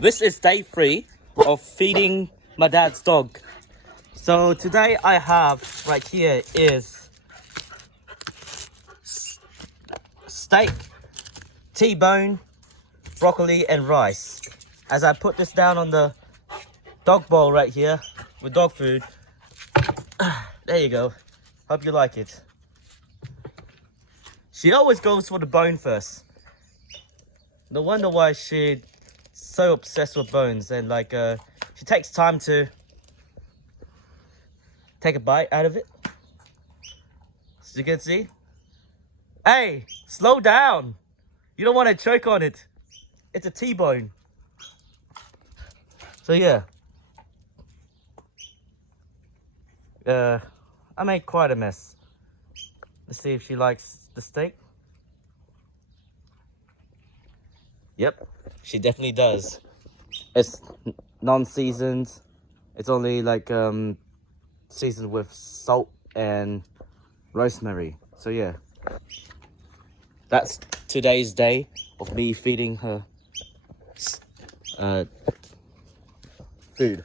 This is day 3 of feeding my dad's dog. So today I have right here is steak, T-bone, broccoli and rice. As I put this down on the dog bowl right here with dog food. There you go. Hope you like it. She always goes for the bone first. No wonder why she's so obsessed with bones, and she takes time to take a bite out of it. As you can see. Hey, slow down. You don't want to choke on it. It's a T-bone. So yeah. I made quite a mess. Let's see if she likes the steak. Yep, she definitely does. It's non-seasoned. It's only seasoned with salt and rosemary. So yeah, that's today's day of me feeding her food.